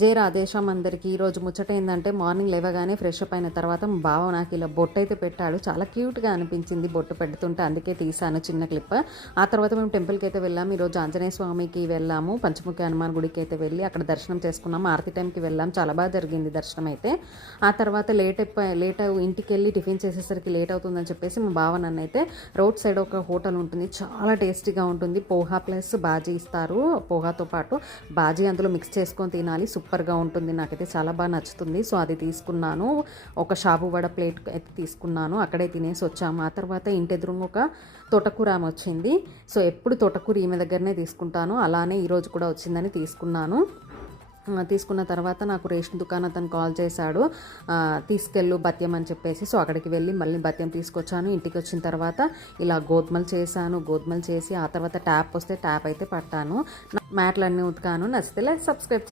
జై రాధేశ్యామ్ అందరికీ. ఈరోజు ముచ్చట ఏంటంటే మార్నింగ్ లేవగానే ఫ్రెష్ అప్ అయిన తర్వాత మా బావ నాకు ఇలా బొట్టు అయితే పెట్టాడు. చాలా క్యూట్గా అనిపించింది బొట్టు పెడుతుంటే, అందుకే తీసాను చిన్న క్లిప్. ఆ తర్వాత మేము టెంపుల్కి అయితే వెళ్ళాము. ఈరోజు ఆంజనేయ స్వామికి వెళ్ళాము. పంచముఖి హనుమాన్ గుడికి అయితే వెళ్ళి అక్కడ దర్శనం చేసుకున్నాము. ఆరతి టైంకి వెళ్ళాము. చాలా బాగా జరిగింది దర్శనం అయితే. ఆ తర్వాత లేట్ ఇంటికి వెళ్ళి టిఫిన్ చేసేసరికి లేట్ అవుతుందని చెప్పేసి మా బావ నన్ను అయితే రోడ్ సైడ్ ఒక హోటల్ ఉంటుంది, చాలా టేస్టీగా ఉంటుంది. పోహా ప్లస్ బాజీ ఇస్తారు. పోహాతో పాటు బాజీ అందులో మిక్స్ చేసుకొని తినాలి, సూపర్గా ఉంటుంది. నాకైతే చాలా బాగా నచ్చుతుంది. సో అది తీసుకున్నాను. ఒక షాబు వడ ప్లేట్ అయితే తీసుకున్నాను. అక్కడే తినేసి వచ్చాము. ఆ తర్వాత ఇంటి ఎదురుగా ఒక తోటకూర ఆమె వచ్చింది. సో ఎప్పుడు తోటకూర ఈమె దగ్గరనే తీసుకుంటాను. అలానే ఈరోజు కూడా వచ్చిందని తీసుకున్నాను. తీసుకున్న తర్వాత నాకు రేషన్ దుకాణం అతను కాల్ చేశాడు, తీసుకెళ్ళు బత్యం అని చెప్పేసి. సో అక్కడికి వెళ్ళి మళ్ళీ బత్యం తీసుకొచ్చాను. ఇంటికి వచ్చిన తర్వాత ఇలా గోధుమలు చేశాను. గోధుమలు చేసి ఆ తర్వాత ట్యాప్ వస్తే ట్యాప్ అయితే పట్టాను. మ్యాట్లన్నీ ఉతికాను. నచ్చితే సబ్స్క్రైబ్